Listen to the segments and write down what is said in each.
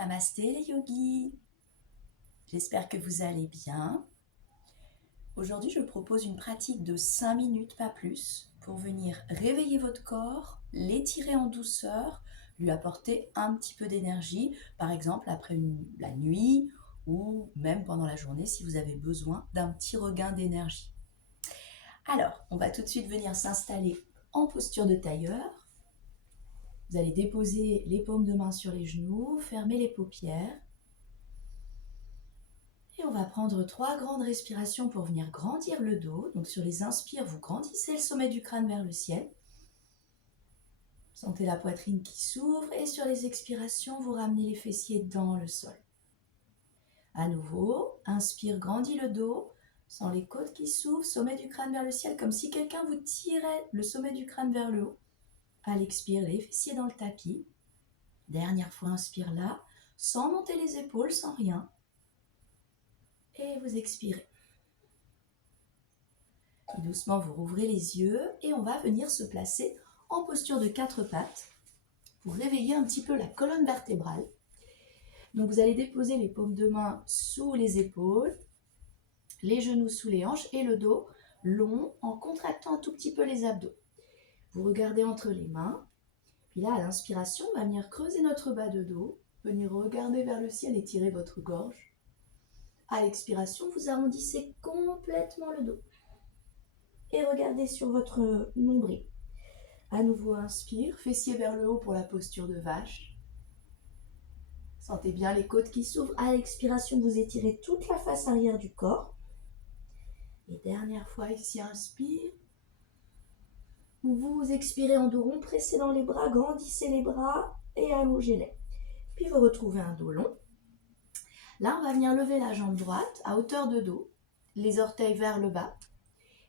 Namasté les yogis, j'espère que vous allez bien. Aujourd'hui, je propose une pratique de 5 minutes, pas plus, pour venir réveiller votre corps, l'étirer en douceur, lui apporter un petit peu d'énergie, par exemple après la nuit ou même pendant la journée si vous avez besoin d'un petit regain d'énergie. Alors, on va tout de suite venir s'installer en posture de tailleur. Vous allez déposer les paumes de main sur les genoux, fermer les paupières. Et on va prendre 3 grandes respirations pour venir grandir le dos. Donc sur les inspires, vous grandissez le sommet du crâne vers le ciel. Sentez la poitrine qui s'ouvre et sur les expirations, vous ramenez les fessiers dans le sol. À nouveau, inspire, grandis le dos, sens les côtes qui s'ouvrent, sommet du crâne vers le ciel, comme si quelqu'un vous tirait le sommet du crâne vers le haut. À l'expire, les fessiers dans le tapis. Dernière fois, inspire là, sans monter les épaules, sans rien. Et vous expirez. Puis doucement, vous rouvrez les yeux et on va venir se placer en posture de 4 pattes pour réveiller un petit peu la colonne vertébrale. Donc vous allez déposer les paumes de main sous les épaules, les genoux sous les hanches et le dos long en contractant un tout petit peu les abdos. Vous regardez entre les mains. Puis là, à l'inspiration, on va venir creuser notre bas de dos, venir regarder vers le ciel et tirer votre gorge. À l'expiration, vous arrondissez complètement le dos. Et regardez sur votre nombril. À nouveau, inspire, fessiers vers le haut pour la posture de vache. Sentez bien les côtes qui s'ouvrent. À l'expiration, vous étirez toute la face arrière du corps. Et dernière fois, ici, inspire. Vous expirez en dos rond, pressez dans les bras, grandissez les bras et allongez-les. Puis vous retrouvez un dos long. Là, on va venir lever la jambe droite à hauteur de dos, les orteils vers le bas.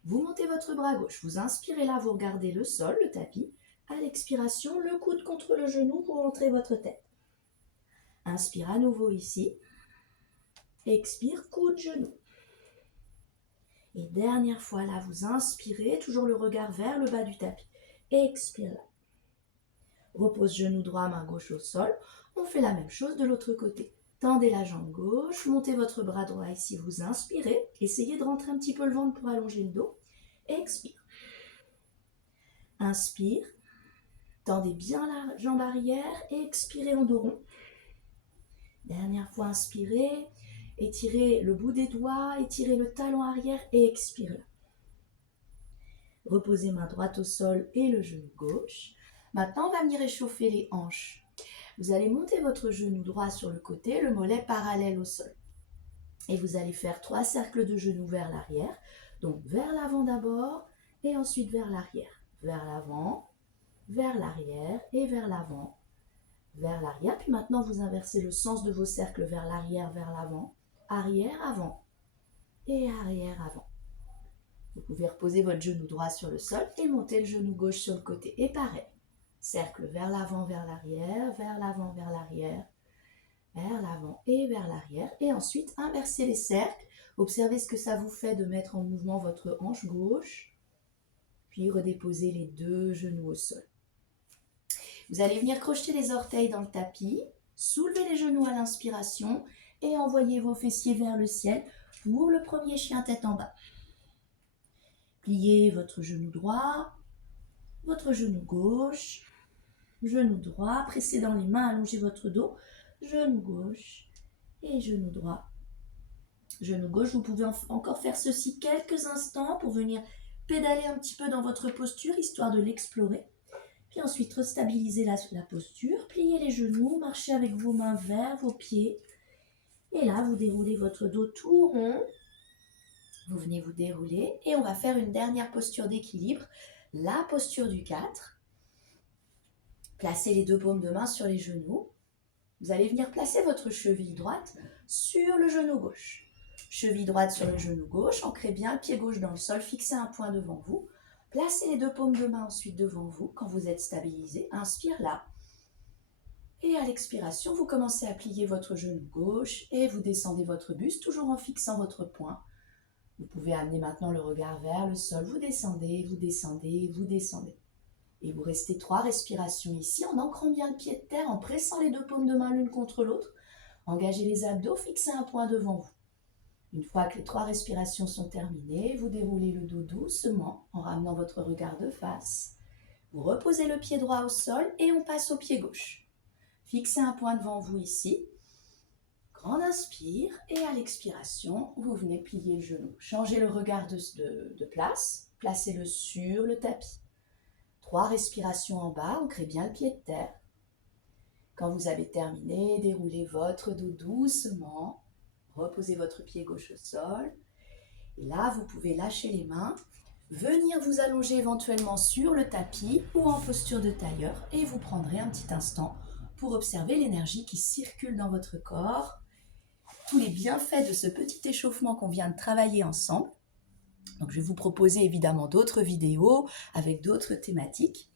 Vous montez votre bras gauche, vous inspirez là, vous regardez le sol, le tapis. À l'expiration, le coude contre le genou pour rentrer votre tête. Inspire à nouveau ici. Expire, coude, genou. Et dernière fois là, vous inspirez, toujours le regard vers le bas du tapis. Expire là. Repose genou droit, main gauche au sol. On fait la même chose de l'autre côté. Tendez la jambe gauche, montez votre bras droit ici, vous inspirez. Essayez de rentrer un petit peu le ventre pour allonger le dos. Expire. Inspire. Tendez bien la jambe arrière et expirez en dos rond. Dernière fois, inspirez. Étirez le bout des doigts, étirez le talon arrière et expirez. Reposez main droite au sol et le genou gauche. Maintenant, on va venir échauffer les hanches. Vous allez monter votre genou droit sur le côté, le mollet parallèle au sol. Et vous allez faire 3 cercles de genoux vers l'arrière. Donc vers l'avant d'abord et ensuite vers l'arrière. Vers l'avant, vers l'arrière et vers l'avant. Vers l'arrière. Puis maintenant, vous inversez le sens de vos cercles vers l'arrière, vers l'avant. Arrière, avant et arrière, avant. Vous pouvez reposer votre genou droit sur le sol et monter le genou gauche sur le côté. Et pareil, cercle vers l'avant, vers l'arrière, vers l'avant, vers l'arrière, vers l'avant et vers l'arrière. Et ensuite, inversez les cercles. Observez ce que ça vous fait de mettre en mouvement votre hanche gauche. Puis redéposez les 2 genoux au sol. Vous allez venir crocheter les orteils dans le tapis, soulever les genoux à l'inspiration et envoyer vos fessiers vers le ciel pour le premier chien tête en bas. Pliez votre genou droit, votre genou gauche, genou droit, pressez dans les mains, allongez votre dos, genou gauche et genou droit. Genou gauche, vous pouvez encore faire ceci quelques instants pour venir pédaler un petit peu dans votre posture, histoire de l'explorer. Puis ensuite, restabilisez la posture, pliez les genoux, marchez avec vos mains vers vos pieds. Et là, vous déroulez votre dos tout rond. Vous venez vous dérouler et on va faire une dernière posture d'équilibre, la posture du 4. Placez les 2 paumes de main sur les genoux. Vous allez venir placer votre cheville droite sur le genou gauche. Cheville droite sur le genou gauche, ancrez bien le pied gauche dans le sol, fixez un point devant vous. Placez les 2 paumes de main ensuite devant vous quand vous êtes stabilisé. Inspire là. Et à l'expiration, vous commencez à plier votre genou gauche et vous descendez votre buste, toujours en fixant votre point. Vous pouvez amener maintenant le regard vers le sol. Vous descendez, vous descendez, vous descendez. Et vous restez 3 respirations ici en ancrant bien le pied de terre, en pressant les 2 paumes de main l'une contre l'autre. Engagez les abdos, fixez un point devant vous. Une fois que les 3 respirations sont terminées, vous déroulez le dos doucement en ramenant votre regard de face. Vous reposez le pied droit au sol et on passe au pied gauche. Fixez un point devant vous ici. Grande inspire et à l'expiration, vous venez plier le genou. Changez le regard de place, placez-le sur le tapis. 3 respirations en bas, ancrez bien le pied de terre. Quand vous avez terminé, déroulez votre dos doucement. Reposez votre pied gauche au sol. Et là, vous pouvez lâcher les mains, venir vous allonger éventuellement sur le tapis ou en posture de tailleur et vous prendrez un petit instant pour observer l'énergie qui circule dans votre corps, tous les bienfaits de ce petit échauffement qu'on vient de travailler ensemble. Donc, je vais vous proposer évidemment d'autres vidéos avec d'autres thématiques.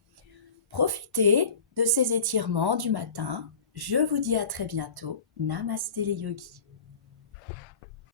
Profitez de ces étirements du matin. Je vous dis à très bientôt. Namasté les yogis.